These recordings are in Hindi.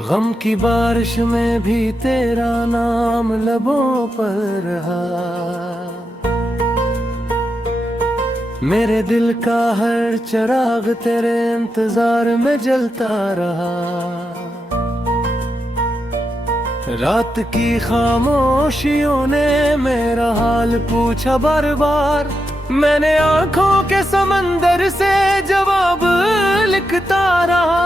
गम की बारिश में भी तेरा नाम लबों पर रहा। मेरे दिल का हर चिराग तेरे इंतजार में जलता रहा। रात की खामोशियों ने मेरा हाल पूछा बार बार। मैंने आंखों के समंदर से जवाब लिखता रहा।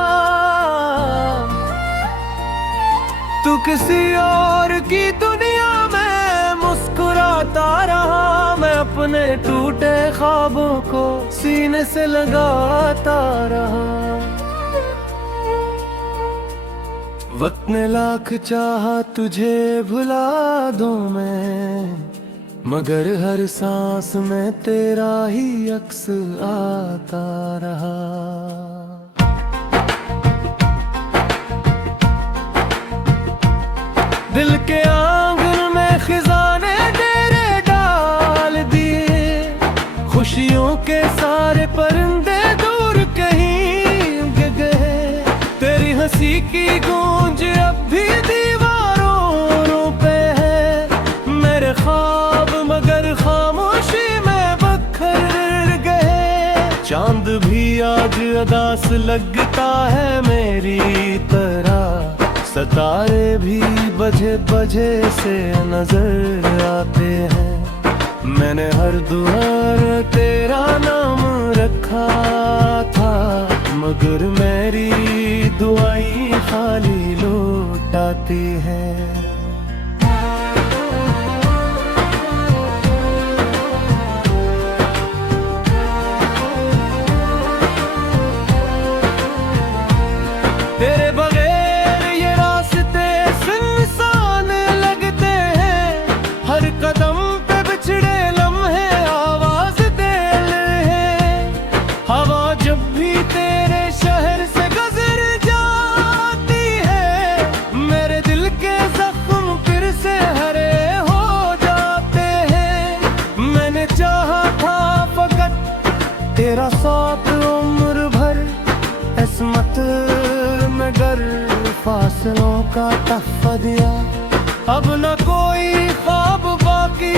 तू किसी और की दुनिया में मुस्कुराता रहा। मैं अपने टूटे ख्वाबों को सीने से लगाता रहा। वक्त ने लाख चाहा तुझे भुला दूं मैं, मगर हर सांस में तेरा ही अक्स आता रहा। दिल के आंगन में खिजाने तेरे डाल दिए। खुशियों के सारे परिंदे दूर कहीं गए। तेरी हंसी की गूंज अब भी दीवारों पे है। मेरे ख्वाब मगर खामोशी में बखर गए। चांद भी आज अदास लगता है मेरी तरह। सितारे भी बजे बजे से नजर आते हैं। मैंने हर दुआर तेरा नाम रखा था, मगर मेरी दुआएं खाली लौट आती हैं। तेरे बगैर ये रास्ते सुनसान लगते हैं। हर कदम पे बिछड़े लम्हे आवाज दे हैं। हवा जब भी तेरे शहर से गुजर जाती है, मेरे दिल के जख्म फिर से हरे हो जाते हैं। मैंने चाहा था फकत तेरा साथ उम्र भर, किस्मत मगर फासलों का तहफा दिया। अब न कोई ख्वाब बाकी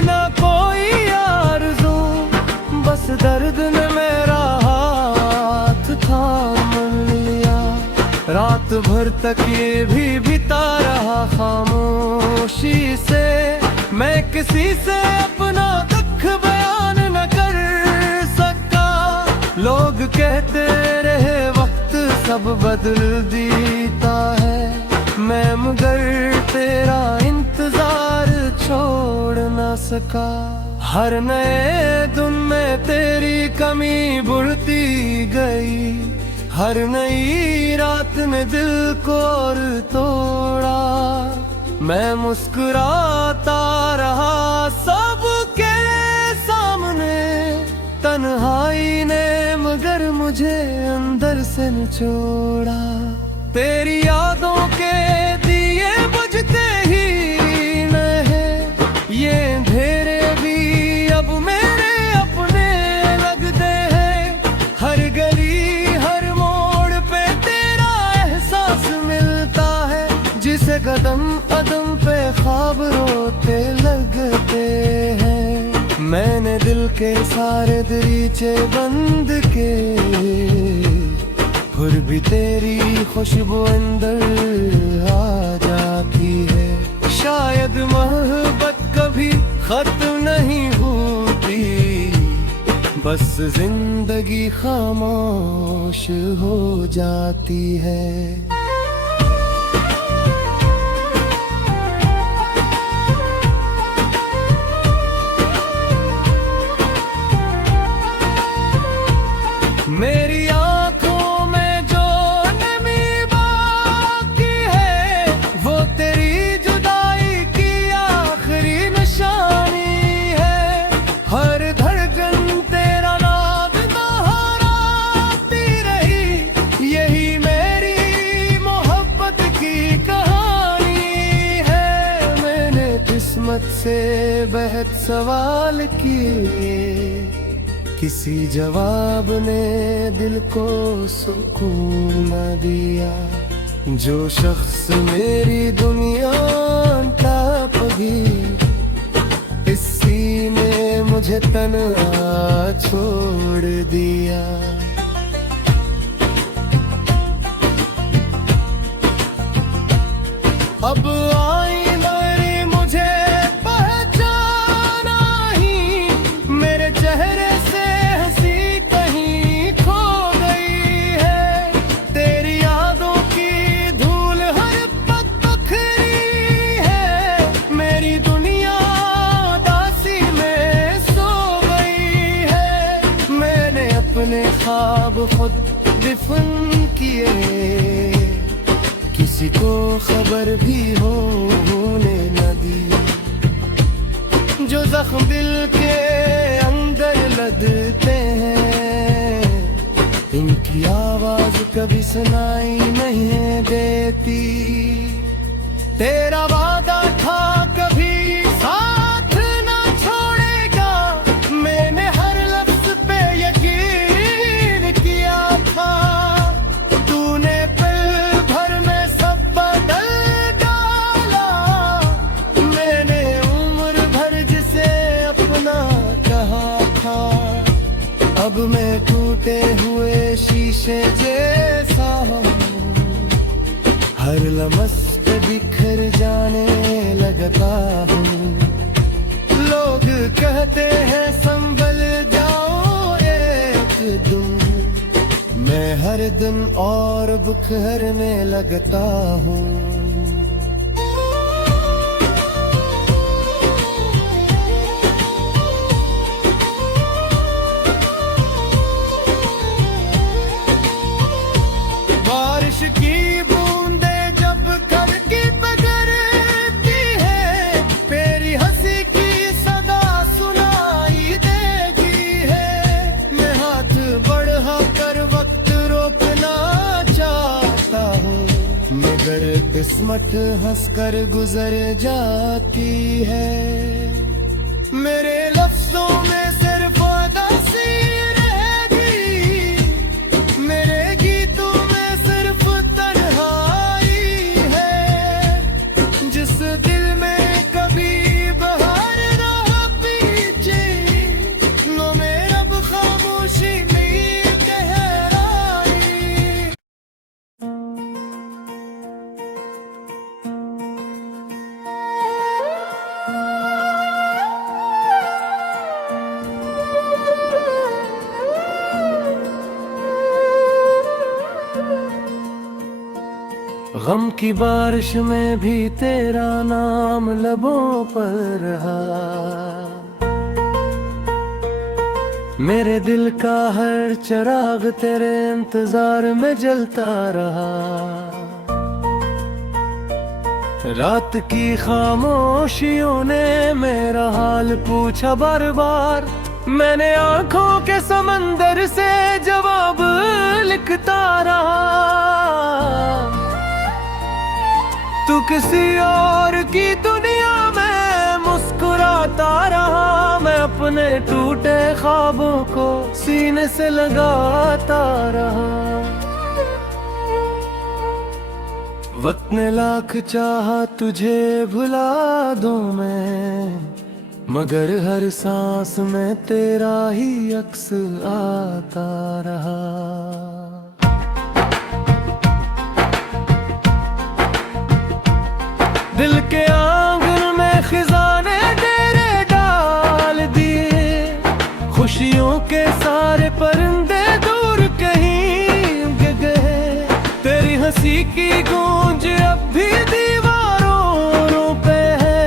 न कोई आरज़ू, बस दर्द ने मेरा हाथ थाम लिया। रात भर तक ये भी बिता रहा खामोशी से। मैं किसी से अपना दुख बयान न कर सका। लोग कहते रहे सब बदल देता है, मैं मगर तेरा इंतजार छोड़ न सका। हर नए दिन में तेरी कमी बढ़ती गई। हर नई रात ने दिल को और तोड़ा। मैं मुस्कुराता रहा सबके सामने। तन्हाई ने मगर मुझे अंदर से निचोड़ा। तेरी यादों के दिए बुझते ही नहीं। ये अंधेरे भी अब मेरे अपने लगते हैं। हर गली हर मोड़ पे तेरा एहसास मिलता है। जिसे कदम कदम पे ख्वाब रोते लगते हैं। मैंने दिल के सारे दरीचे बंद के, फिर भी तेरी खुशबू अंदर आ जाती है। शायद मोहब्बत कभी खत्म नहीं होती, बस जिंदगी खामोश हो जाती है। मेरी आंखों में जो नमी बाकी है, वो तेरी जुदाई की आखिरी निशानी है। हर धड़कन तेरा नाद दोहराती रही। यही मेरी मोहब्बत की कहानी है। मैंने किस्मत से बेहद सवाल किए, किसी जवाब ने दिल को सुकून न दिया। जो शख्स मेरी दुनिया का कभी इस सीने मुझे तन्हा छोड़ दिया। अब आई मेरी मुझे पहचाना ही, मेरे चेहरे से हंसी कहीं खो गई है। तेरी यादों की धूल हर पग पखरी है, मेरी दुनिया दासी में सो गई है। मैंने अपने ख्वाब खुद दफन किए, किसी को खबर भी होने न दी। जो जख्म दिल के अंदर लदते हैं, इनकी आवाज कभी सुनाई नहीं देती। तेरा वादा था कभी साथ ना छोड़ेगा, मैंने हर लफ्ज पे यकीन किया था। तूने अब मैं टूटे हुए शीशे जैसा हूँ, हर लम्स पे बिखर जाने लगता हूँ। लोग कहते हैं संभल जाओ एक दिन, मैं हर दिन और बिखरने लगता हूँ। की बूंदे जब घर की पगरती है, तेरी हंसी की सदा सुनाई देगी है। मैं हाथ बढ़ा कर वक्त रोकना चाहता हूँ, मगर किस्मत हंसकर गुजर जाती है। मेरे लफ्जों में सिर्फ उदासी गम की बारिश में भी तेरा नाम लबों पर रहा। मेरे दिल का हर चिराग तेरे इंतजार में जलता रहा। रात की खामोशियों ने मेरा हाल पूछा बार बार, मैंने आंखों के समंदर से जवाब लिखता रहा। तू किसी और की दुनिया में मुस्कुराता रहा, मैं अपने टूटे ख्वाबों को सीने से लगाता रहा। वक्त ने लाख चाहा तुझे भुला दूं मैं, मगर हर सांस में तेरा ही अक्स आता रहा। दिल के आंगन में खिजाने तेरे डाल दिए, खुशियों के सारे परिंदे दूर कहीं गए। तेरी हंसी की गूंज अब भी दीवारों पे है,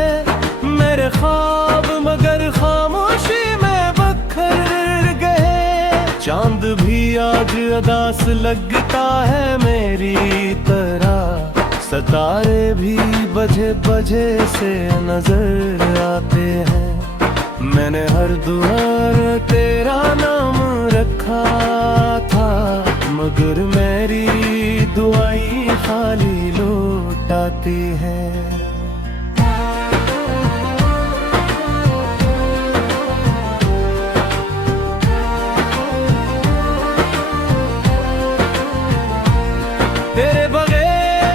मेरे ख्वाब मगर खामोशी में बखर गए। चांद भी आज अदास लगता है मेरी तरह, सितारे भी बजे बजे से नजर आते हैं। मैंने हर दुआर तेरा नाम रखा था, मगर मेरी दुआएं खाली लौट आती है। तेरे बगैर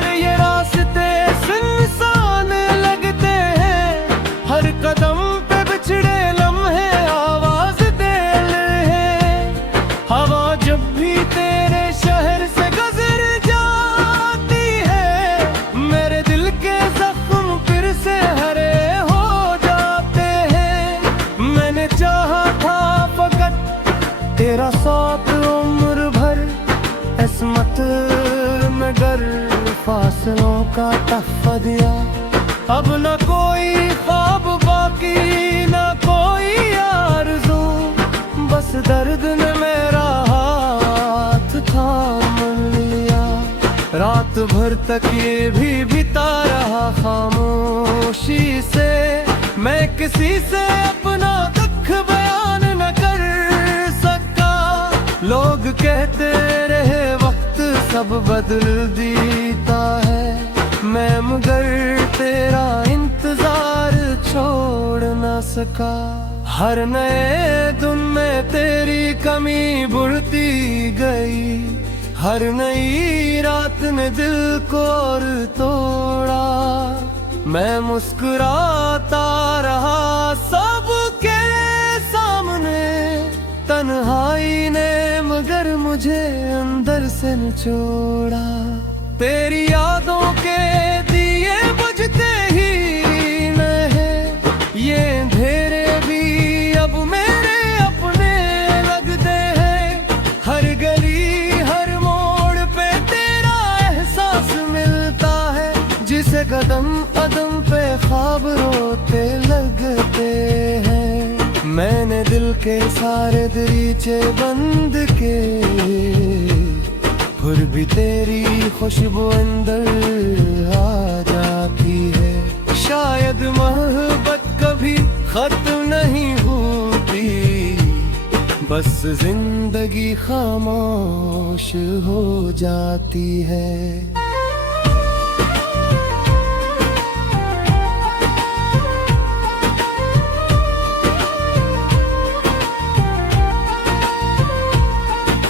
फासलों का तहफ़ा दिया। अब न कोई ख्वाब बाकी, न कोई आरज़ू, बस दर्द ने मेरा हाथ थाम लिया। रात भर तक ये भी बिता रहा खामोशी से, मैं किसी से अपना दुख बयान न कर सका। लोग कहते रहे वक्त सब बदल देता है, मैं मगर तेरा इंतजार छोड़ न सका। हर नए दिन में तेरी कमी बढ़ती गई, हर नई रात ने दिल को और तोड़ा। मैं मुस्कुराता रहा सबके सामने, तन्हाई ने मगर मुझे अंदर से निचोड़ा। तेरी यादों के दिए बुझते ही नहीं, ये अंधेरे भी अब मेरे अपने लगते हैं। हर गली हर मोड़ पे तेरा एहसास मिलता है, जिसे कदम कदम पे ख्वाब रोते लगते हैं। मैंने दिल के सारे दरीचे बंद के, फिर भी तेरी खुशबू अंदर आ जाती है। शायद मोहब्बत कभी खत्म नहीं होती, बस जिंदगी खामोश हो जाती है।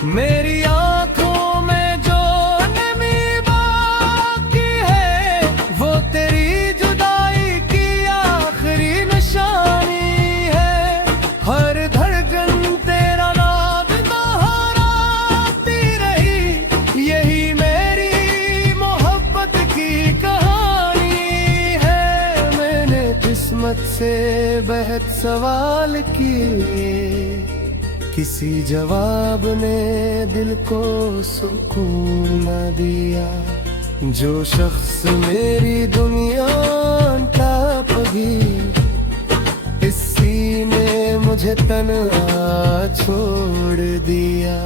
मेरी आंखों में जो नमी बाकी है, वो तेरी जुदाई की आखिरी निशानी है। हर धड़कन तेरा नाम दोहराती रही, यही मेरी मोहब्बत की कहानी है। मैंने किस्मत से बेहद सवाल किए, किसी जवाब ने दिल को सुकून न दिया। जो शख्स मेरी दुनिया टाप गई, इसी ने मुझे तन्हा छोड़ दिया।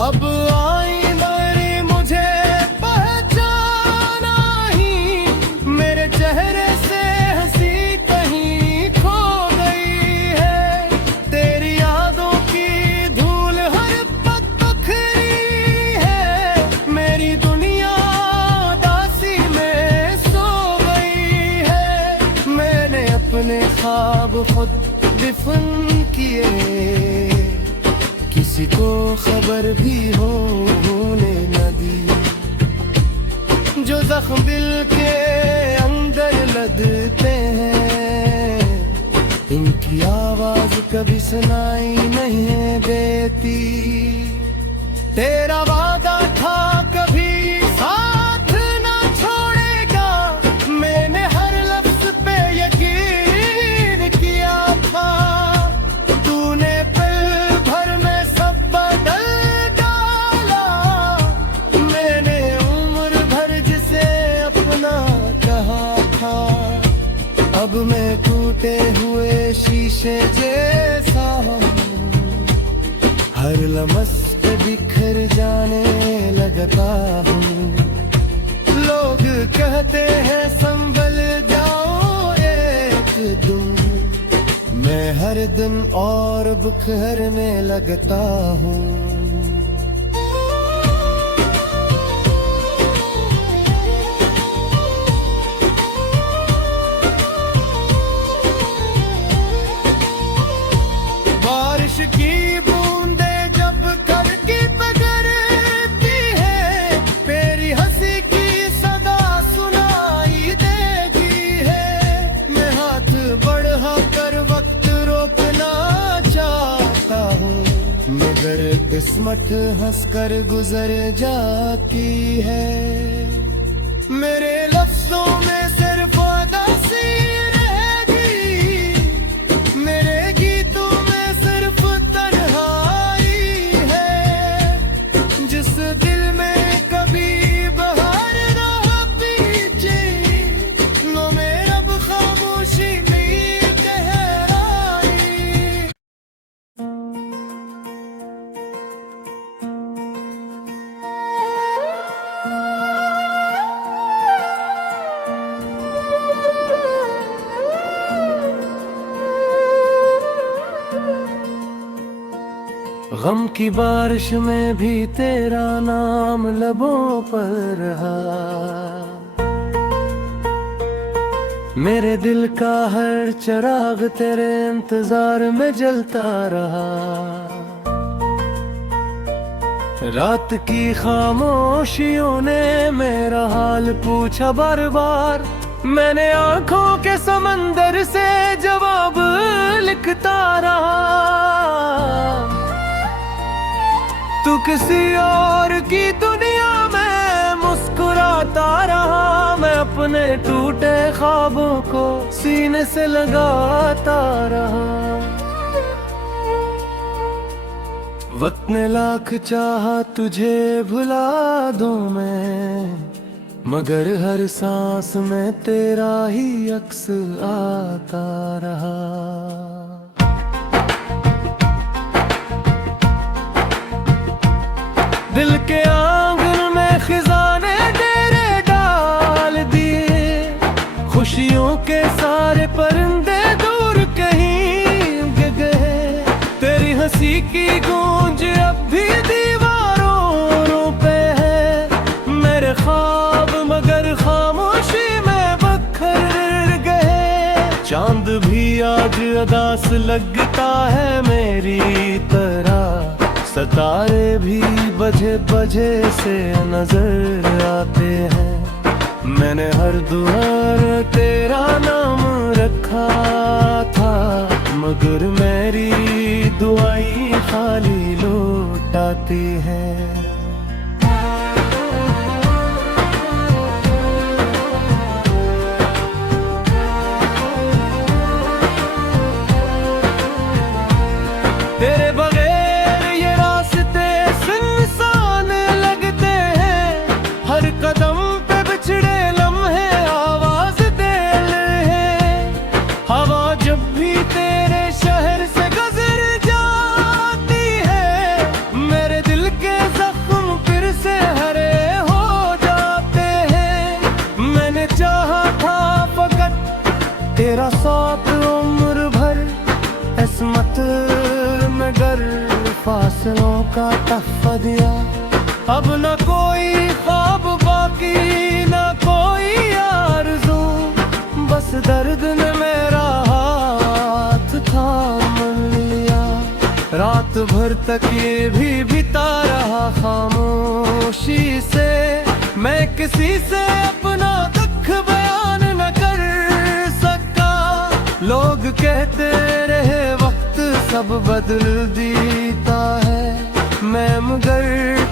अब आई मेरी मुझे पहचाना ही, मेरे चेहरे से ख्वाब खुद दफन किए, किसी को खबर भी होने न दी। जो जख्म दिल के अंदर लदते हैं, इनकी आवाज कभी सुनाई नहीं देती। तेरा वादा था कभी साथ न छोड़ेगा, मैंने हर लफ्ज पे यकीन किया था। तूने पल भर में सब बदल डाला, मैंने उम्र भर जिसे अपना कहा था। अब मैं टूटे हुए शीशे जैसा हूँ, हर लम्स पे बिखर जाने लगता हूँ। लोग कहते हैं संभल जाओ एक दिन, मैं हर दिन और बिखरने लगता हूँ। बारिश की बूंदे जब करके पगरती है, तेरी हंसी की सदा सुनाई देती है। मैं हाथ बढ़ा कर वक्त रोकना चाहता हूँ, मगर किस्मत हंसकर गुजर जाती है। मेरे लफ्जों में सिर्फ उदासी रहेगी, मेरे गीतों में सिर्फ तन्हाई गम की बारिश में भी तेरा नाम लबों पर रहा। मेरे दिल का हर चिराग तेरे इंतजार में जलता रहा। रात की खामोशियों ने मेरा हाल पूछा बार बार। मैंने आंखों के समंदर से जवाब लिखता रहा। तू किसी और की दुनिया में मुस्कुराता रहा। मैं अपने टूटे ख्वाबों को सीने से लगाता रहा। वक्त ने लाख चाहा तुझे भुला दूं मैं, मगर हर सांस में तेरा ही अक्स आता रहा। दिल के आंगन में खिजाने तेरे डाल दिए। खुशियों के सारे परिंदे दूर कहीं गए। तेरी हंसी की गूंज अब भी दीवारों पे है। मेरे ख्वाब मगर खामोशी में बखर गए। चांद भी आज अदास लगता है मेरी तरह। सितारे भी बजे बजे से नजर आते हैं। मैंने हर दुआर तेरा नाम रखा था, मगर मेरी दुआई खाली लौट आती है। तेरे बगैर ये रास्ते सुनसान लगते हैं। हर कदम पे बिछड़े लम्हे आवाज दे हैं। हवा जब भी तेरे शहर से गुजर जाती है, मेरे दिल के जख्म फिर से हरे हो जाते हैं। मैंने चाहा था फकत तेरा साथ उम्र भर, किस्मत मगर फासलों का तहफा दिया। अब न कोई ख्वाब बाकी न कोई आरज़ू, बस दर्द ने मेरा हाथ थाम लिया। रात भर तक ये भी बिता रहा खामोशी से। मैं किसी से अपना दुख बयान न कर सका। लोग कहते रहे सब बदल देता है, मैं मगर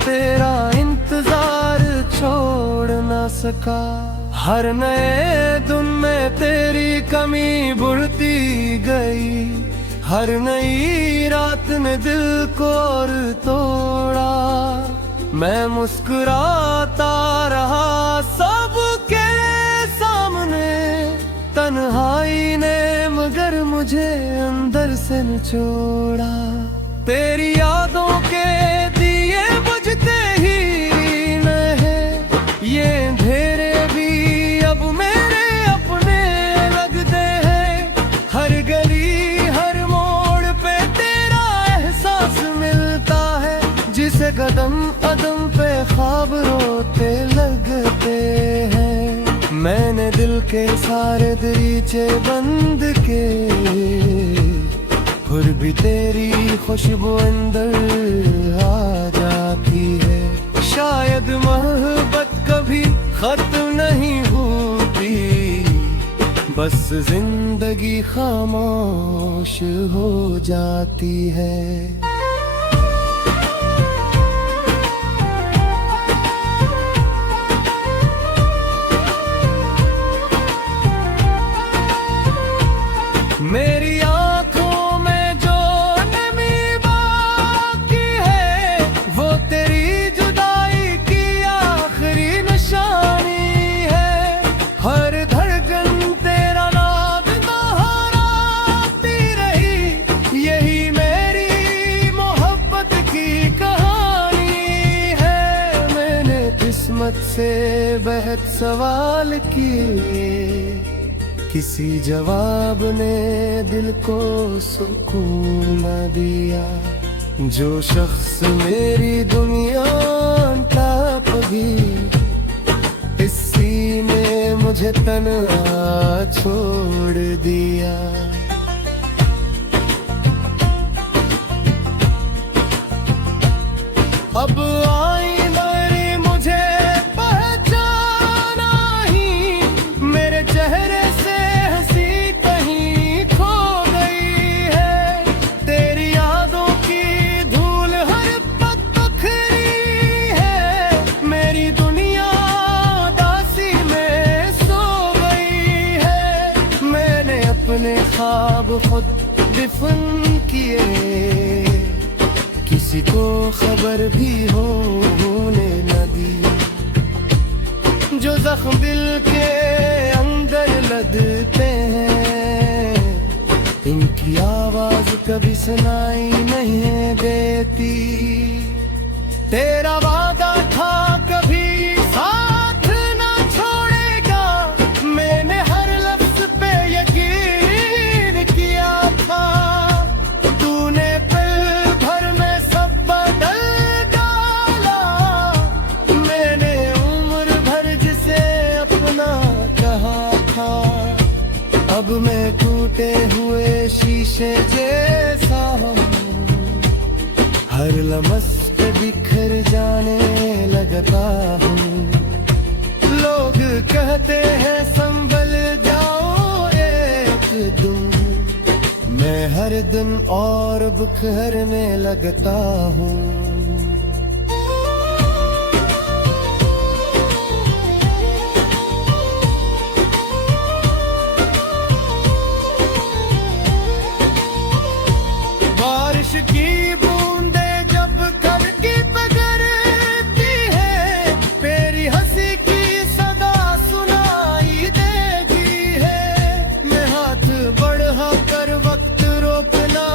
तेरा इंतजार छोड़ ना सका। हर नए दिन में तेरी कमी बढ़ती गई। हर नई रात ने दिल को और तोड़ा। मैं मुस्कुराता रहा सबके सामने। तन्हाई ने मगर मुझे अंदर से निचोड़ा। तेरी यादों के दिए बुझते ही नहीं। ये अंधेरे भी अब मेरे अपने लगते हैं। हर गली हर मोड़ पे तेरा एहसास मिलता है। जिसे कदम कदम पे ख्वाब रोते लगते हैं। मैंने दिल के सारे दरीचे बंद के, फिर भी तेरी खुशबू अंदर आ जाती है। शायद मोहब्बत कभी खत्म नहीं होती, बस जिंदगी खामोश हो जाती है। मेरी आंखों में जो नमी बाकी है, वो तेरी जुदाई की आखिरी निशानी है। हर धड़कन तेरा नाम दोहराती रही। यही मेरी मोहब्बत की कहानी है। मैंने किस्मत से बेहद सवाल किए, किसी जवाब ने दिल को सुकून न दिया। जो शख्स मेरी दुनिया का कभी इस सीने मुझे तन्हा छोड़ दिया। अब आई मेरी मुझे पहचाना ही, मेरे चेहरे से हंसी कहीं खो गई है। तेरी यादों की धूल हर पग पखरी है, मेरी दुनिया उदासी में सो गई है। मैंने अपने ख्वाब खुद दफन किए, किसी को खबर भी होने न दी। जो जख्म दिल के अंदर लगते हैं, इनकी आवाज कभी सुनाई नहीं देती। तेरा वादा था कभी साथ ना छोड़ेगा, मैंने हर लफ्ज पे यकीन किया था। तूने पल भर में सब बदल डाला, मैंने उम्र भर जिसे अपना कहा था। अब मैं टूटे हुए शीशे जैसा हूँ, हर लम्स पे बिखर जाने लगता हूँ। लोग कहते हैं संभल जाओ एक दिन, मैं हर दिन और बिखरने लगता हूँ। बारिश की बूंदे जब घर की पगरती है, तेरी हंसी की सदा सुनाई देती है। मैं हाथ बढ़ा कर वक्त रोकना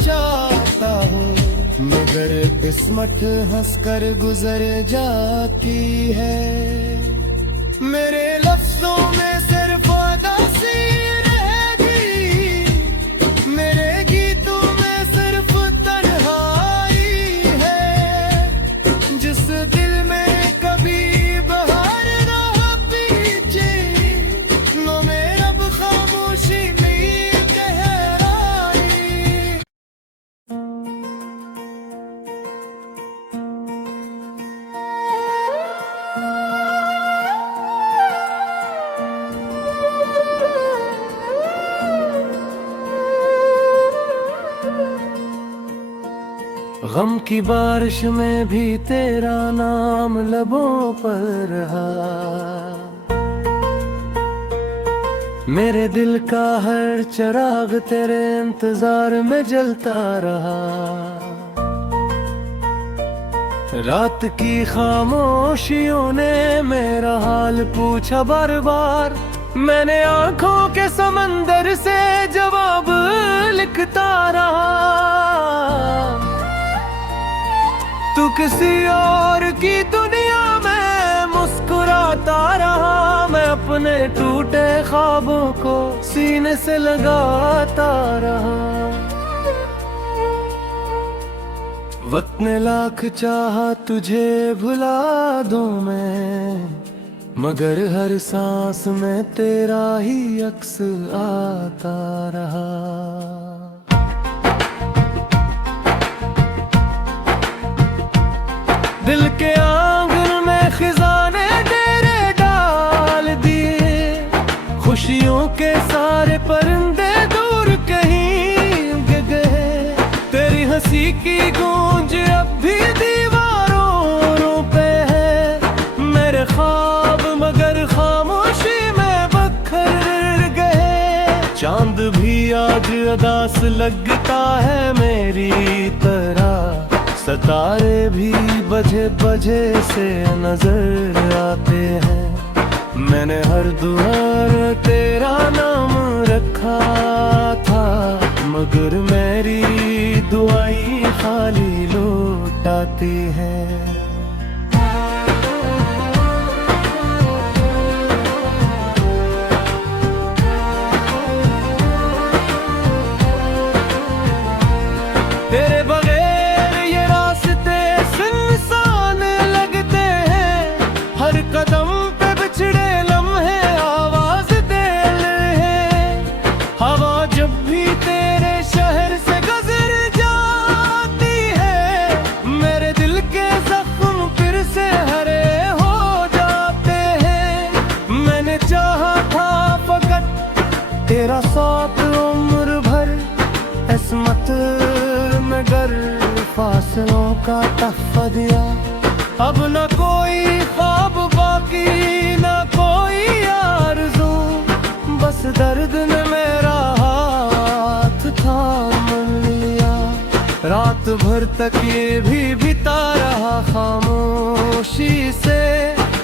चाहता हूँ, मगर किस्मत हंसकर गुजर जाती है। मेरे लफ्जों में सिर्फ उदासी रहेगी, मेरे गीतों में सिर्फ तन्हाई है। जिस दिल में कभी बहार ना पीछे, नो में अब खामोशी में गहराई। गम की बारिश में भी तेरा नाम लबों पर रहा, मेरे दिल का हर चिराग तेरे इंतजार में जलता रहा। रात की खामोशियों ने मेरा हाल पूछा बार बार, मैंने आंखों के समंदर से जवाब लिखता रहा। तू किसी और की दुनिया में मुस्कुराता रहा, मैं अपने टूटे ख्वाबों को सीने से लगाता रहा। वक्त ने लाख चाहा तुझे भुला दूं मैं, मगर हर सांस में तेरा ही अक्स आता रहा। दिल के आंगन में खिजाने तेरे डाल दिए, खुशियों के सारे परिंदे दूर कहीं उड़ गए। तेरी हंसी की गूंज अब भी दीवारों पे है, मेरे ख्वाब मगर खामोशी में बखर गए। चांद भी आज अदास लगता है मेरी तरह, सितारे भी बजे बजे से नजर आते हैं। मैंने हर दुआर तेरा नाम रखा था, मगर मेरी दुआएं खाली लौट आती हैं। तेरे बगैर फासलों का तहफ़ा दिया। अब न कोई ख्वाब बाकी, न कोई आरज़ू, बस दर्द ने मेरा हाथ थाम लिया। रात भर तक ये भी बिता रहा खामोशी से,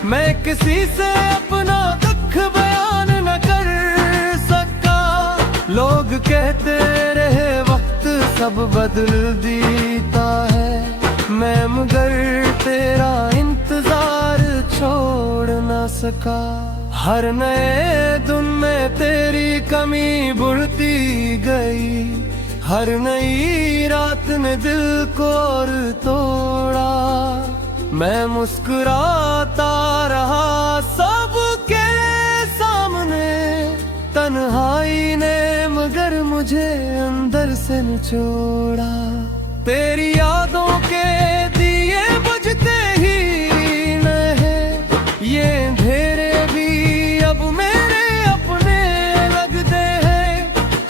मैं किसी से अपना दुख बयान न कर सका। लोग कहते रहे वक्त सब बदल देता है, मैं मगर तेरा इंतजार छोड़ न सका। हर नए दिन में तेरी कमी बढ़ती गई, हर नई रात ने दिल को और तोड़ा। मैं मुस्कुराता रहा सबके सामने, तन्हाई ने मगर मुझे अंदर से निचोड़ा। तेरी यादों के दिए बुझते ही न हैं, ये अंधेरे भी अब मेरे अपने लगते हैं।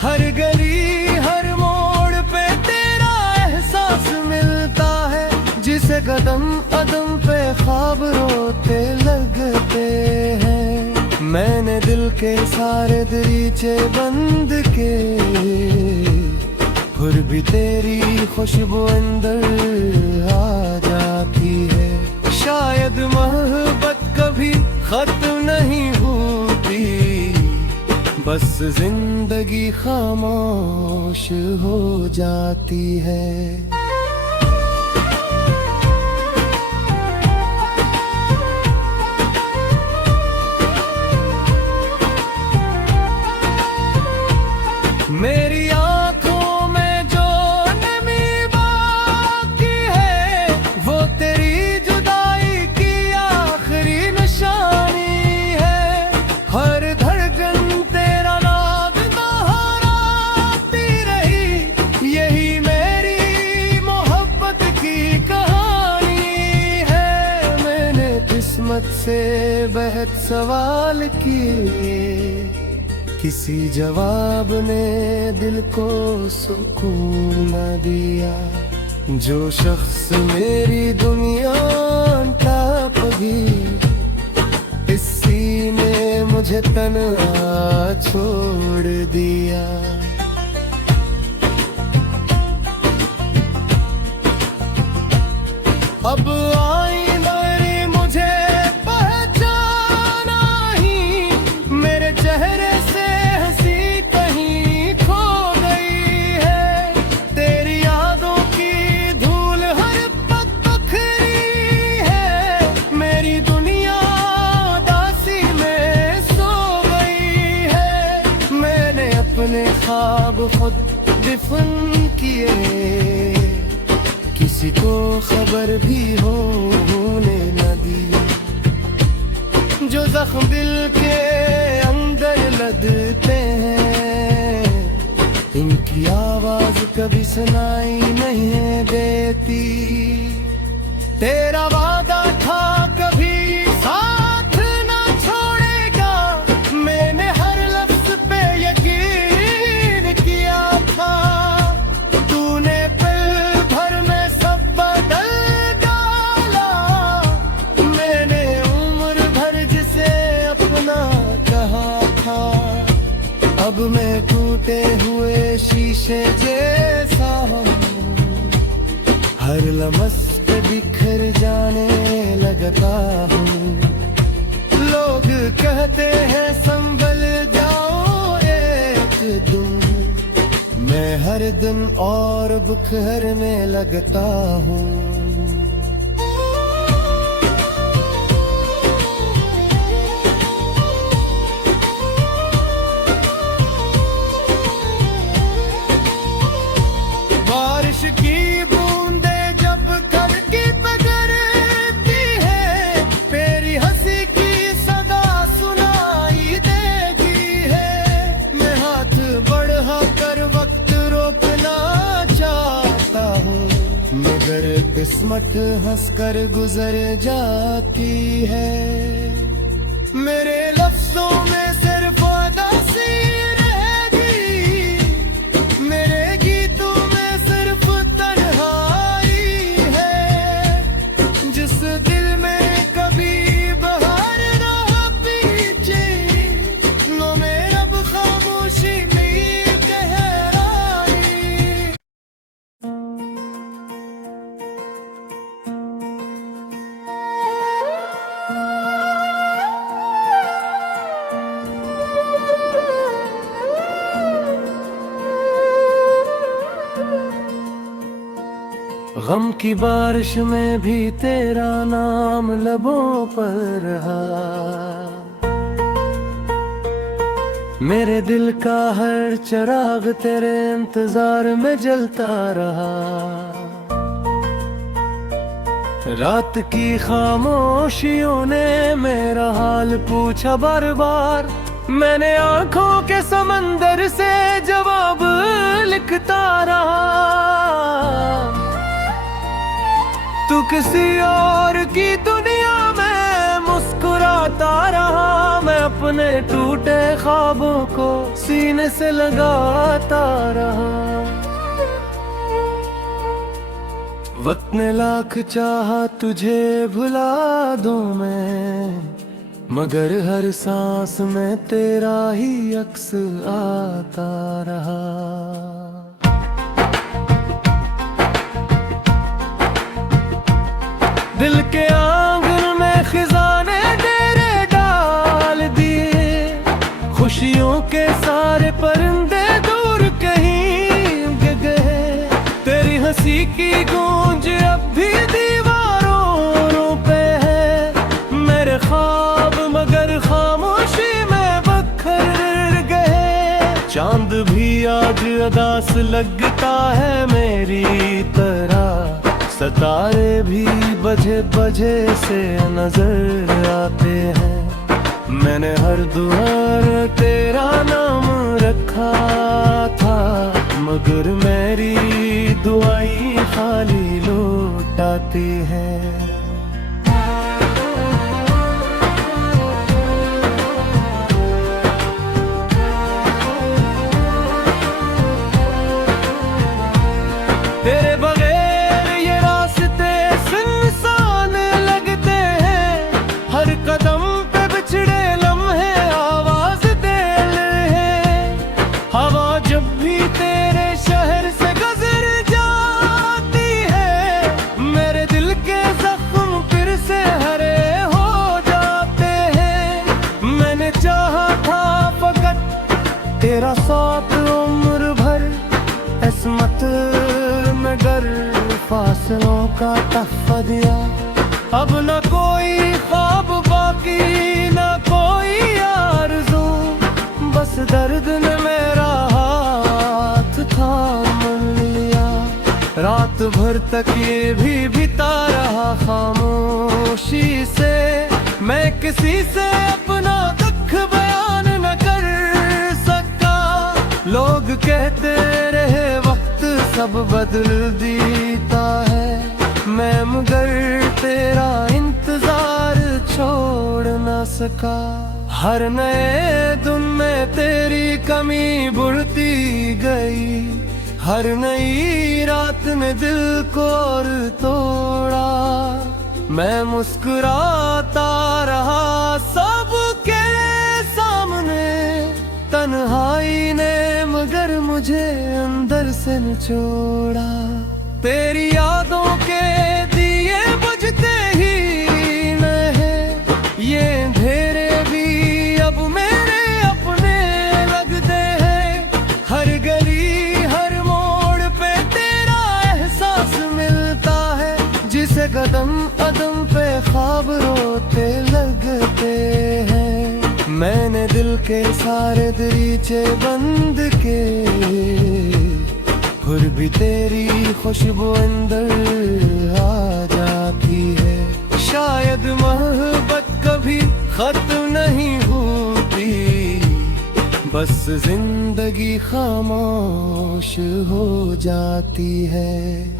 हर गली हर मोड़ पे तेरा एहसास मिलता है, जिसे कदम कदम पे ख्वाब रोते लगते हैं। मैंने दिल के सारे दरीचे बंद के, फिर भी तेरी खुशबू अंदर आ जाती है। शायद मोहब्बत कभी खत्म नहीं होती, बस जिंदगी खामोश हो जाती है। मेरी आंखों में जो नमी बाकी है, वो तेरी जुदाई की आखिरी निशानी है। हर धड़कन तेरा नाम दोहराती रही, यही मेरी मोहब्बत की कहानी है। मैंने किस्मत से बेहद सवाल किए, किसी जवाब ने दिल को सुकून न दिया। जो शख्स मेरी दुनिया टाप गई, इसी ने मुझे तन्हा छोड़ दिया। अब आईना ने मुझे पहचाना ही, मेरे चेहरे ख्वाब खुद दफन किए, किसी को खबर भी होने न दी। जो जख्म दिल के अंदर लदते हैं, इनकी आवाज कभी सुनाई नहीं देती। तेरा वादा था कभी साथ ना छोड़ेगा, मैंने हर लफ्ज पे यकीन किया था। तूने पल भर में सब बदल डाला, मैंने उम्र भर जिसे अपना कहा था। अब मैं टूटे हुए शीशे जैसा हूँ, हर लम्स पे बिखर जाने लगता हूँ। लोग कहते हैं संभल जाओ एक दिन, मैं हर दिन और बिखरने लगता हूँ। बारिश की बूंदे जब घर की पगरती है, मेरी हंसी की सदा सुनाई देती है। मैं हाथ बढ़ा कर वक्त रोकना चाहता हूँ, मगर किस्मत हंसकर गुजर जाती है। मेरे लफ्जों में सिर्फ उदासी रहेगी, मेरे गीतों में सिर्फ तन्हाई गम की बारिश में भी तेरा नाम लबों पर रहा। मेरे दिल का हर चिराग तेरे इंतजार में जलता रहा। रात की खामोशियों ने मेरा हाल पूछा बार बार। मैंने आंखों के समंदर से जवाब लिखता रहा। तू किसी और की दुनिया में मुस्कुराता रहा। मैं अपने टूटे ख्वाबों को सीने से लगाता रहा। वक्त ने लाख चाहा तुझे भुला दूं मैं, मगर हर सांस में तेरा ही अक्स आता रहा। दिल के आंगन में खिजाने तेरे डाल दिए। खुशियों के सारे परिंदे दूर कहीं गए। तेरी हंसी की गूंज अब भी दीवारों पे है। मेरे ख्वाब मगर खामोशी में बखर गए। चांद भी आज अदास लगता है मेरी तरह। सितारे भी बजे बजे से नजर आते हैं। मैंने हर दुआर तेरा नाम रखा था, मगर मेरी दुआई खाली लौट आती है। तेरे बगैर ये रास्ते सुनसान लगते हैं। हर कदम पे बिछड़े लम्हे आवाज दे हैं। हवा जब भी तेरे शहर से गुजर जाती है, मेरे दिल के जख्म फिर से हरे हो जाते हैं। मैंने चाहा था फकत तेरा साथ उम्र भर, किस्मत मगर फासलों का तहफा दिया। अब न कोई ख्वाब बाकी न कोई आरज़ू, बस दर्द ने मेरा हाथ थाम लिया। रात भर तक ये भी बिता रहा खामोशी से। मैं किसी से अपना दुख बयान न कर सका। लोग कहते रहे वक्त सब बदल देता है, मैं मगर तेरा इंतजार छोड़ न सका। हर नए दिन में तेरी कमी बढ़ती गई। हर नई रात ने दिल को और तोड़ा। मैं मुस्कुराता रहा सबके सामने। तन्हाई ने मगर मुझे अंदर से निचोड़ा। तेरी यादों के दिए बुझते ही नहीं। ये अंधेरे भी अब मेरे अपने लगते हैं। हर गली हर मोड़ पे तेरा एहसास मिलता है। जिसे कदम कदम पे ख्वाब रोते लगते हैं। मैंने दिल के सारे दरीचे बंद के, फिर भी तेरी खुशबू अंदर आ जाती है। शायद मोहब्बत कभी खत्म नहीं होती, बस जिंदगी खामोश हो जाती है।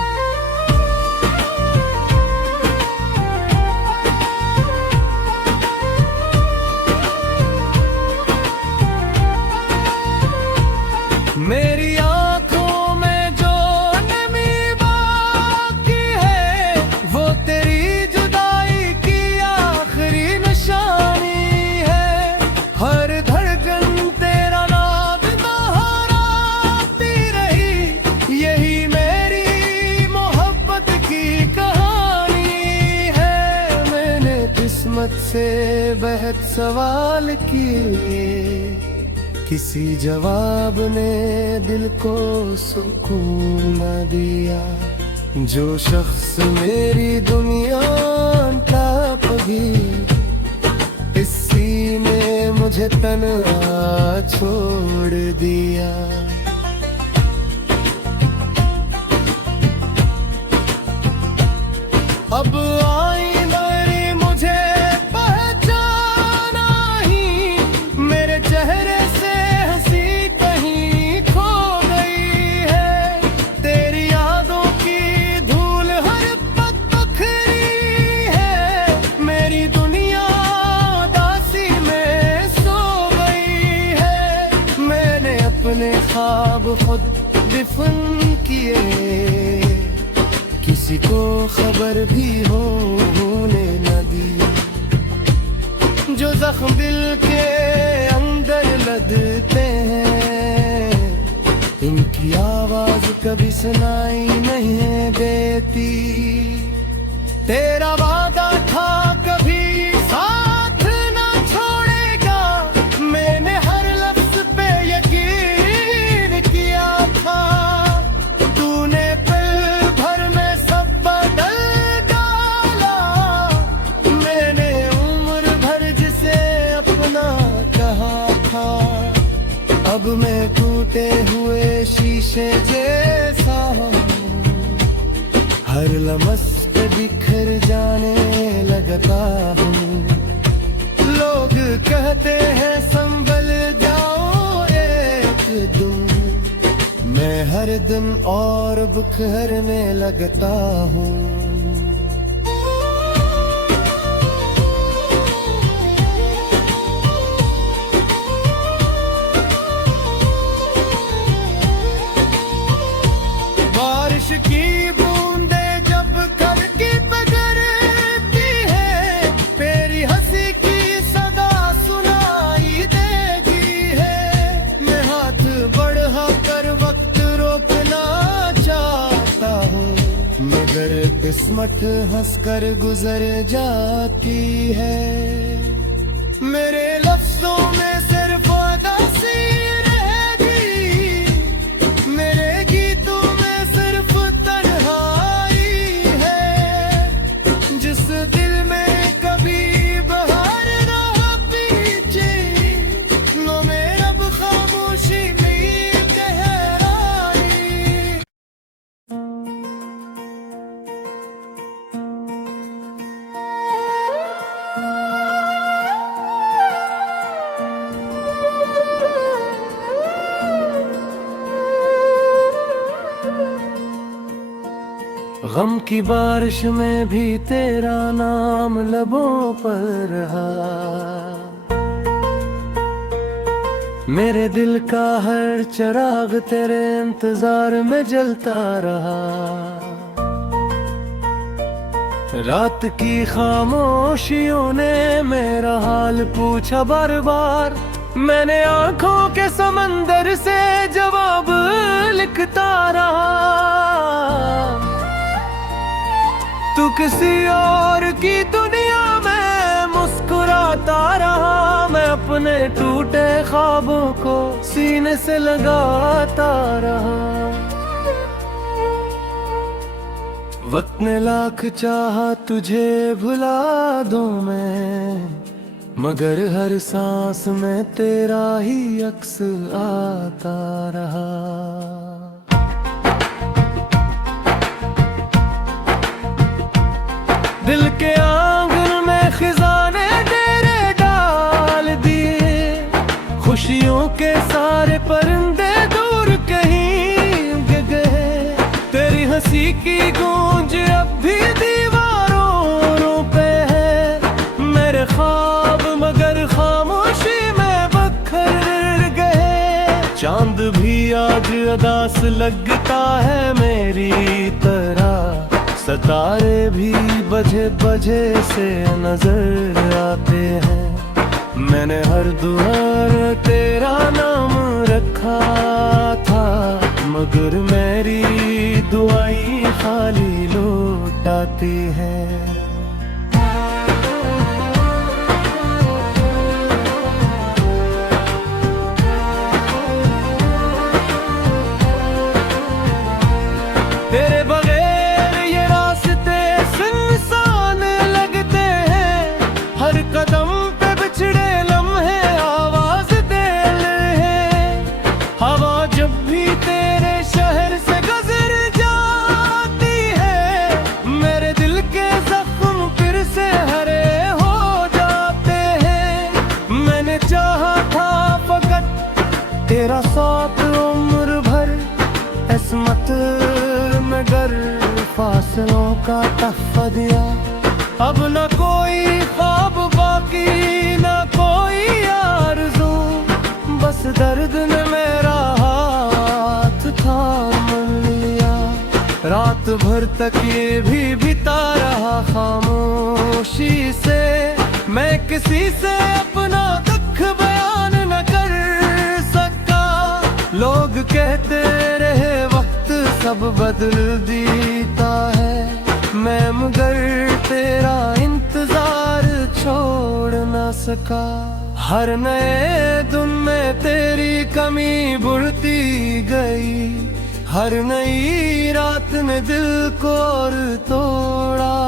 मेरी आंखों में जो नमी बाकी है, वो तेरी जुदाई की आखिरी निशानी है। हर धड़कन तेरा नाम दोहराती रही। यही मेरी मोहब्बत की कहानी है। मैंने किस्मत से बेहद सवाल किए, किसी जवाब ने दिल को सुकून न दिया। जो शख्स मेरी दुनिया टाप गई, इसी ने मुझे तन्हा छोड़ दिया। अब आईना ने मुझे पहचाना ही, मेरे चेहरे से हंसी कहीं खो गई है। तेरी यादों की धूल हर पग पखरी है, मेरी दुनिया दासी में सो गई है। मैंने अपने ख्वाब खुद दफन किए, किसी को खबर भी होने न दी। जो जख्म दिल के अंदर लदते हैं, इनकी आवाज कभी सुनाई नहीं देती। तेरा वादा था कभी साथ ना छोड़ेगा, मैंने हर लफ्ज पे यकीन किया था। तूने अब मैं टूटे हुए शीशे जैसा हूँ, हर लम्स पे बिखर जाने लगता हूँ। लोग कहते हैं संभल जाओ एक दिन, मैं हर दिन और बिखरने लगता हूँ। की बूंदे जब घर की बजरती है, तेरी हंसी की सदा सुनाई देती है। मैं हाथ बढ़ा कर वक्त रोकना चाहता हूँ, मगर किस्मत हंसकर गुजर जाती है। मेरे लफ्जों में सिर्फ उदासी गम की बारिश में भी तेरा नाम लबों पर रहा। मेरे दिल का हर चिराग तेरे इंतजार में जलता रहा। रात की खामोशियों ने मेरा हाल पूछा बार बार, मैंने आंखों के समंदर से जवाब लिखता रहा। तू किसी और की दुनिया में मुस्कुराता रहा, मैं अपने टूटे ख्वाबों को सीने से लगाता रहा। वक्त ने लाख चाहा तुझे भुला दूं मैं, मगर हर सांस में तेरा ही अक्स आता रहा। दिल के आंगन में खिजाने तेरे डाल दिए, खुशियों के सारे परिंदे दूर कहीं गए। तेरी हंसी की गूंज अब भी दीवारों पे है, मेरे ख्वाब मगर खामोशी में बखर गए। चांद भी आज अदास लगता है मेरी तरह, सितारे भी बजे बजे से नजर आते हैं। मैंने हर दुआर तेरा नाम रखा था, मगर मेरी दुआएं खाली लौट आती है। तेरे बगैर ख्यालों का तहफा दिया। अब न कोई ख्वाब बाकी, न कोई आरज़ू, बस दर्द ने मेरा हाथ थाम लिया। रात भर तक ये भी बिता रहा खामोशी से, मैं किसी से अपना दुख बयान न कर सका। लोग कहते रहे वक्त सब बदल देता है, मैं मगर तेरा इंतजार छोड़ न सका। हर नए दिन में तेरी कमी बढ़ती गई, हर नई रात ने दिल को और तोड़ा।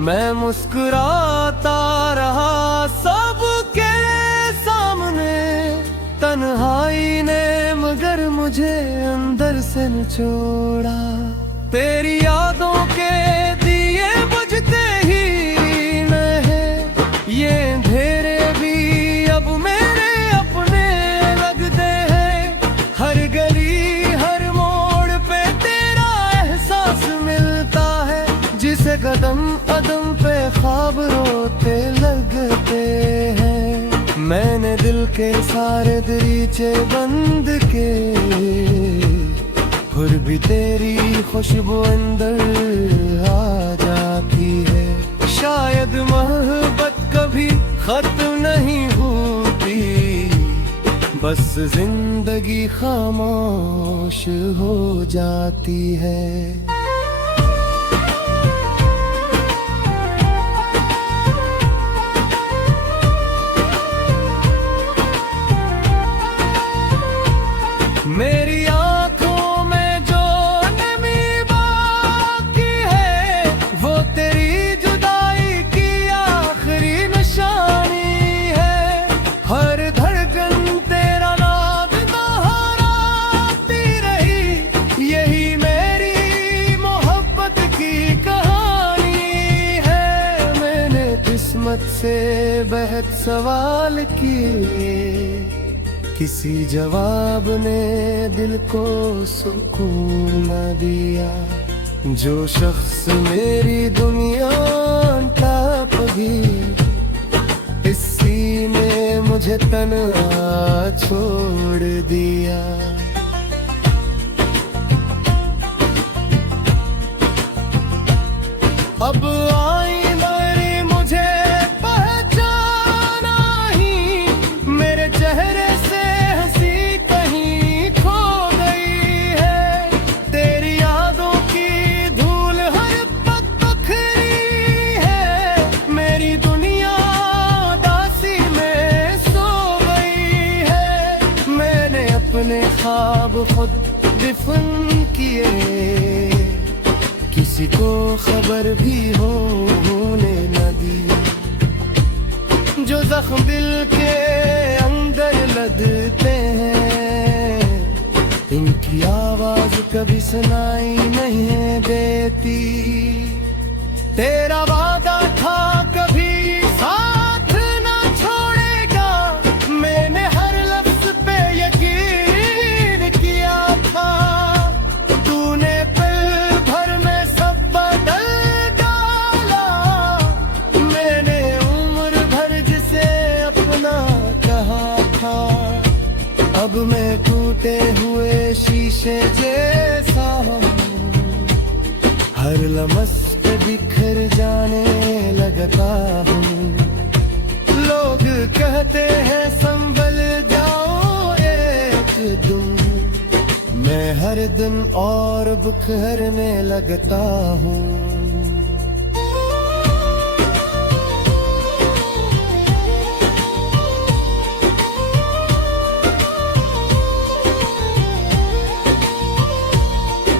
मैं मुस्कुराता रहा सबके सामने, तन्हाई ने मगर मुझे अंदर से निचोड़ा। तेरी यादों के दिए बुझते ही नहीं, ये अंधेरे भी अब मेरे अपने लगते हैं। हर गली हर मोड़ पे तेरा एहसास मिलता है, जिसे कदम कदम पे ख्वाब रोते लगते हैं। मैंने दिल के सारे दरीचे बंद के, फिर भी तेरी खुशबू अंदर आ जाती है। शायद मोहब्बत कभी खत्म नहीं होती, बस जिंदगी खामोश हो जाती है। मेरी आंखों में जो नमी बाकी है, वो तेरी जुदाई की आखिरी निशानी है। हर धड़कन तेरा नाम दोहराती रही, यही मेरी मोहब्बत की कहानी है। मैंने किस्मत से बेहद सवाल किए, किसी जवाब ने दिल को सुकून न दिया। जो शख्स मेरी दुनिया टाप गई, इसी ने मुझे तन्हा छोड़ दिया। अब आई मेरी मुझे पहचाना ही, मेरे चेहरे से ख्वाब खुद दफन किए, किसी को खबर भी होने न दी। जो जख्म दिल के अंदर लदते हैं, इनकी आवाज कभी सुनाई नहीं देती। तेरा वादा था कभी साथ ना छोड़ेगा, मैंने हर लफ्ज पे यकीन किया था। तूने पल भर में सब बदल डाला, मैंने उम्र भर जिसे अपना कहा था। अब मैं टूटे हुए शीशे जैसा हूँ, हर लम्हे बिखर जाने लगता हूँ। लोग कहते हैं संभल जाओ एक दिन, मैं हर दिन और बिखरने लगता हूँ।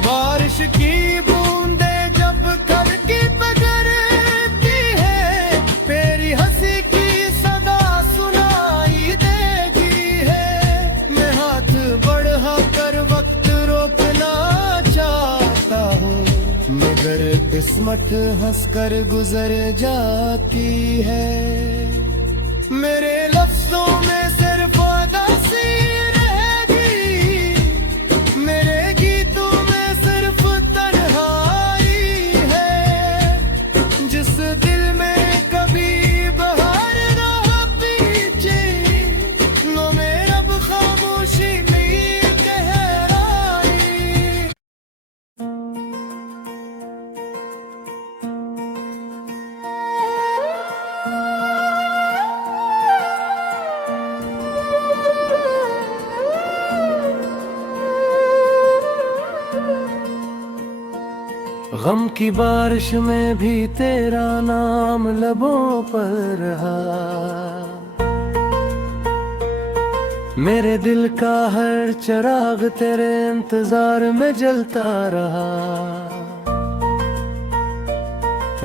बारिश की बूंदे जब घर की बगरती है, तेरी हंसी की सदा सुनाई देगी है। मैं हाथ बढ़ा कर वक्त रोकना चाहता हूँ, मगर किस्मत हंसकर गुजर जाती है। मेरे लफ्जों में सिर्फ उदासी रहेगी, मेरे गीतों में सिर्फ तन्हाई गम की बारिश में भी तेरा नाम लबों पर रहा। मेरे दिल का हर चिराग तेरे इंतजार में जलता रहा।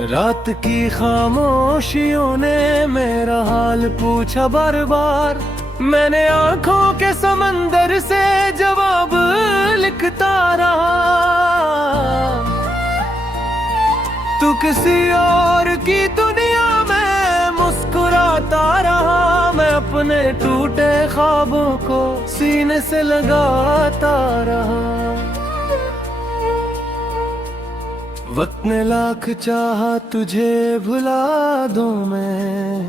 रात की खामोशियों ने मेरा हाल पूछा बार बार। मैंने आंखों के समंदर से जवाब लिखता रहा। तू किसी और की दुनिया में मुस्कुराता रहा। मैं अपने टूटे ख्वाबों को सीने से लगाता रहा। वक्त ने लाख चाहा तुझे भुला दूं मैं,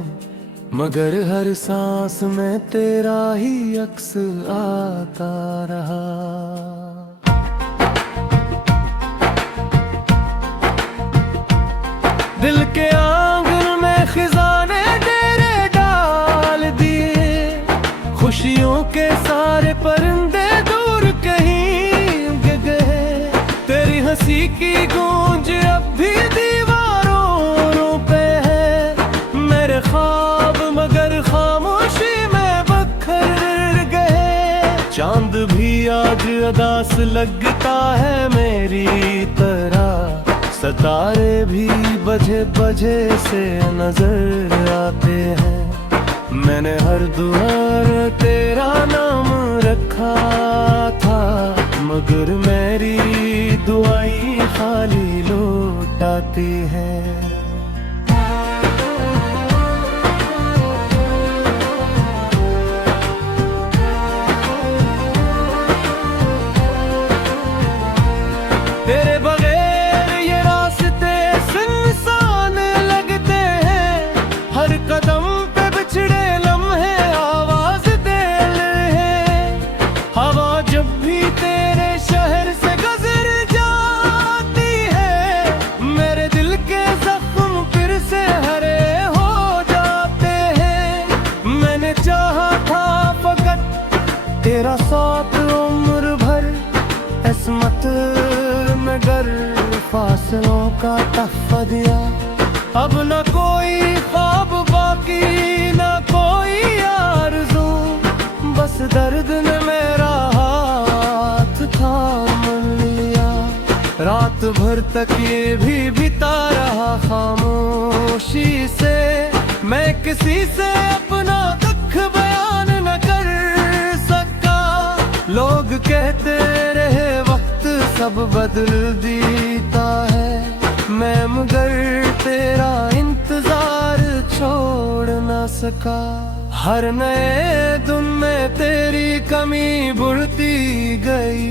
मगर हर सांस में तेरा ही अक्स आता रहा। दिल के आंगन में खिजाने तेरे डाल दिए। खुशियों के सारे परिंदे दूर कहीं गए। तेरी हंसी की गूंज अब भी दीवारों पे है। मेरे ख्वाब मगर खामोशी में बखर गए। चांद भी आज उदास लगता है मेरी तरह। सितारे भी बजे बजे से नजर आते हैं। मैंने हर दुआर तेरा नाम रखा था, मगर मेरी दुआएं खाली लौट आती हैं। तेरे बगैर ये रास्ते सुनसान लगते हैं। हर कदम पे बिछड़े लम्हे आवाज दे रहे हैं। हवा जब भी तेरे शहर से गुजर जाती है, मेरे दिल के जख्म फिर से हरे हो जाते हैं। मैंने चाहा था फकत तेरा साथ उम्र भर, किस्मत मगर फासलों का तहफा दिया। अब न कोई ख्वाब बाकी न कोई आरज़ू, बस दर्द ने मेरा हाथ थाम लिया। रात भर तक ये भी बिता रहा खामोशी से। मैं किसी से अपना दुख बयान न कर सका। लोग कहते रहे सब बदल देता है, मैं मगर तेरा इंतजार छोड़ ना सका। हर नए दिन में तेरी कमी बढ़ती गई।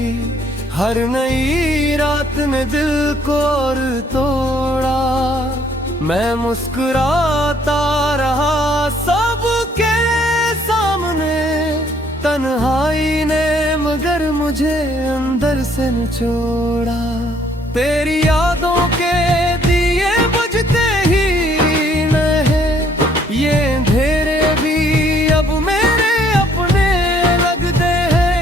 हर नई रात ने दिल को और तोड़ा। मैं मुस्कुराता रहा सबके सामने। तन्हाई ने मगर मुझे अंदर से निचोड़ा। तेरी यादों के दिए बुझते ही नहीं। ये अंधेरे भी अब मेरे अपने लगते हैं।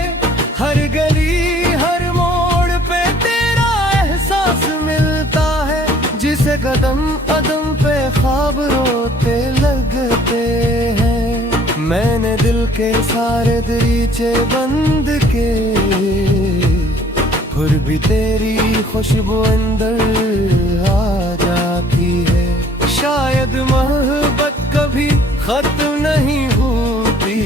हर गली हर मोड़ पे तेरा एहसास मिलता है। जिसे कदम कदम पे ख्वाब रोते लगते हैं। मैंने दिल के सारे दरीचे बंद के, फिर भी तेरी खुशबू अंदर आ जाती है। शायद मोहब्बत कभी खत्म नहीं होती,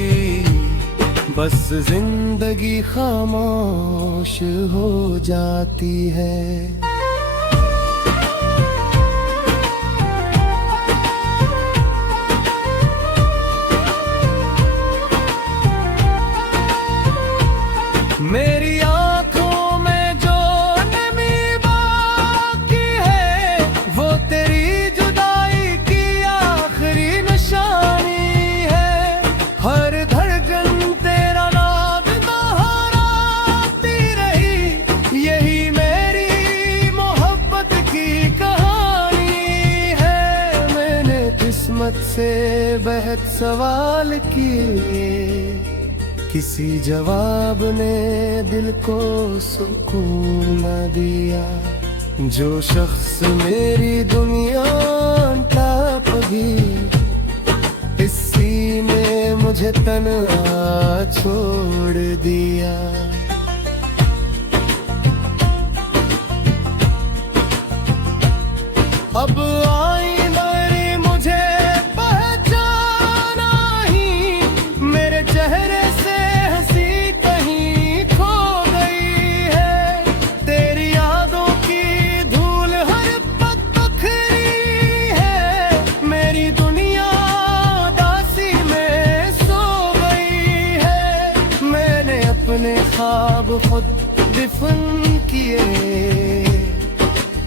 बस जिंदगी खामोश हो जाती है। मेरी आंखों में जो नमी बाकी है, वो तेरी जुदाई की आखिरी निशानी है। हर धड़कन तेरा नाम दोहराती रही। यही मेरी मोहब्बत की कहानी है। मैंने किस्मत से बेहद सवाल किए, किसी जवाब ने दिल को सुकून न दिया। जो शख्स मेरी दुनिया टाप भी, इसी ने मुझे तन्हा छोड़ दिया। अब आईना ने मुझे पहचाना ही, मेरे चेहरे से हंसी कहीं खो गई है। तेरी यादों की धूल हर पग पखरी है, मेरी दुनिया दासी में सो गई है। मैंने अपने ख्वाब खुद दफन किए,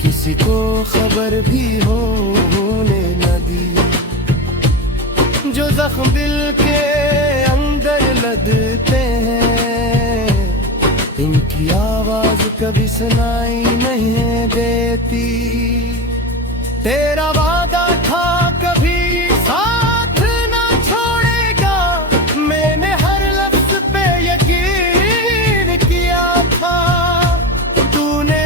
किसी को खबर भी होने न दी। जो जख्म दिल के अंदर लगते हैं, इनकी आवाज कभी सुनाई नहीं देती। तेरा वादा था कभी साथ ना छोड़ेगा, मैंने हर लफ्ज पे यकीन किया था। तूने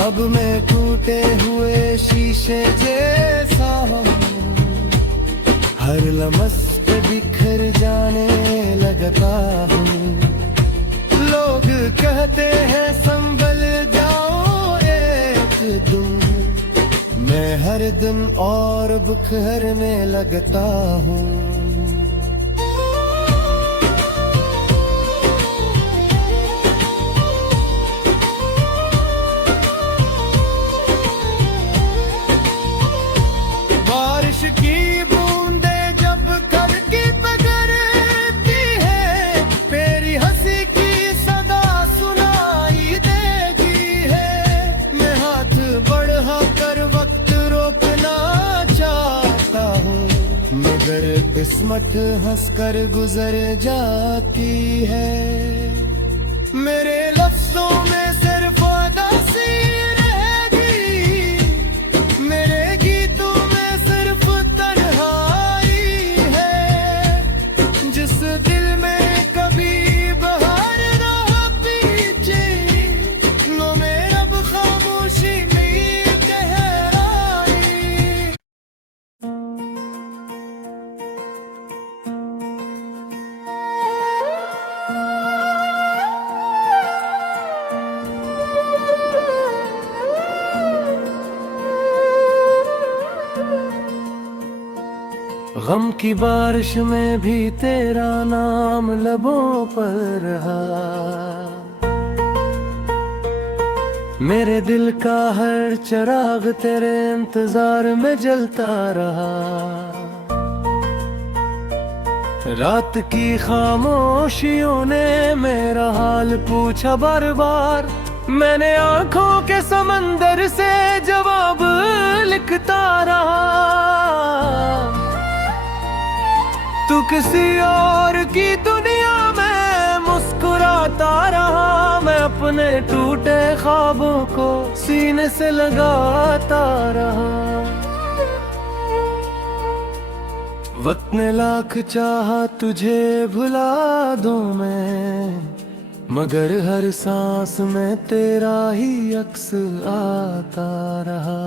अब मैं टूटे हुए शीशे जैसा हूँ, हर लम्स पे बिखर जाने लगता हूँ। लोग कहते हैं संभल जाओ एक दिन, मैं हर दिन और बिखरने लगता हूँ। की बूंदे जब घर की पगरती है, तेरी हंसी की सदा सुनाई देती है। मैं हाथ बढ़ा कर वक्त रोकना चाहता हूँ, मगर किस्मत हंसकर गुजर जाती है। मेरे लफ्जों में सिर्फ उदासी रहेगी, मेरे गीतों दिल में कभी बहार ना पीछे, नो मेरा खामोशी में गहराई। गम की बारिश में भी तेरा नाम लबों पर रहा, मेरे दिल का हर चिराग तेरे इंतजार में जलता रहा। रात की खामोशियों ने मेरा हाल पूछा बार बार, मैंने आंखों के समंदर से जवाब लिखता रहा। तू किसी और की दुनिया में मुस्कुराता रहा, मैं अपने टूटे ख्वाबों को सीने से लगाता रहा। वक्त ने लाख चाहा तुझे भुला दूं मैं, मगर हर सांस में तेरा ही अक्स आता रहा।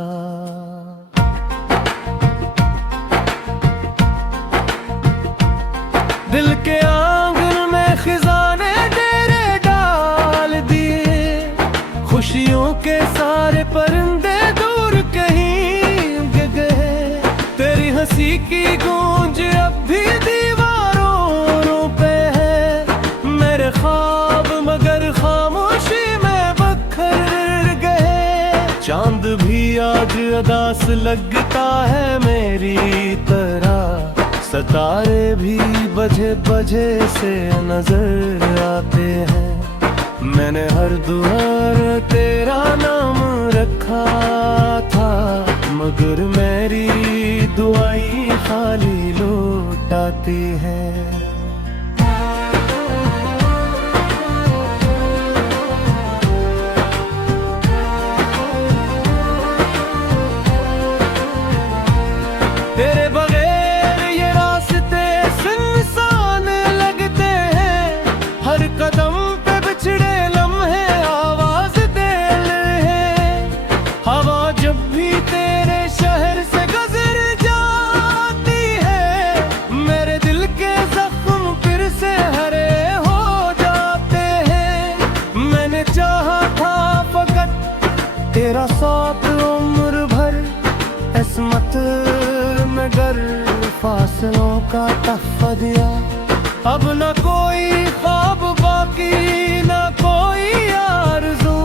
दिल के आंगन में खिजाने तेरे डाल दिए, खुशियों के सारे परिंदे दूर कहीं गए। तेरी हंसी की गूंज अब भी दीवारों पे है, मेरे ख्वाब मगर खामोशी में बखर गए। चांद भी आज अदास लगता है मेरी तरह, सितारे भी बजे बजे से नजर आते हैं। मैंने हर दुआर तेरा नाम रखा था, मगर मेरी दुआएं खाली लौट आती हैं। तेरे बगैर का तहफा दिया। अब न कोई ख्वाब बाकी, न कोई आरज़ू,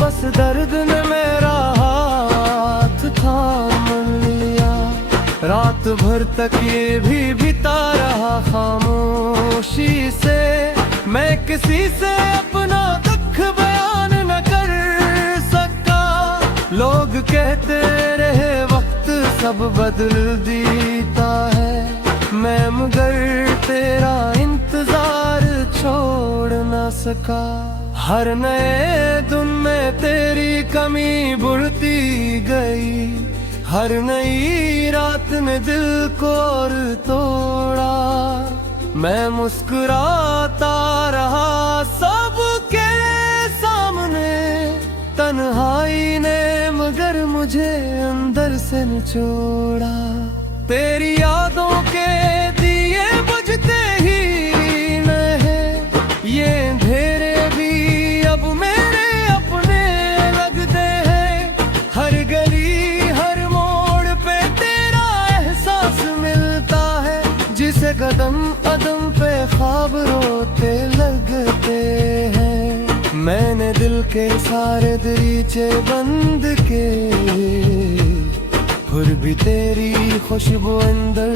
बस दर्द ने मेरा हाथ थाम लिया। रात भर तक ये भी बिता रहा खामोशी से, मैं किसी से अपना दुख बयान न कर सका। लोग कहते रहे वक्त सब बदल देता है, मैं मगर तेरा इंतजार छोड़ न सका। हर नए दिन में तेरी कमी बढ़ती गई, हर नई रात ने दिल को और तोड़ा। मैं मुस्कुराता रहा सबके सामने, तन्हाई ने मगर मुझे अंदर से निचोड़ा। तेरी यादों के दिए बुझते ही नहीं, ये अंधेरे भी अब मेरे अपने लगते हैं। हर गली हर मोड़ पे तेरा एहसास मिलता है, जिसे कदम कदम पे ख्वाब रोते लगते हैं। मैंने दिल के सारे दरीचे बंद के, फिर भी तेरी खुशबू अंदर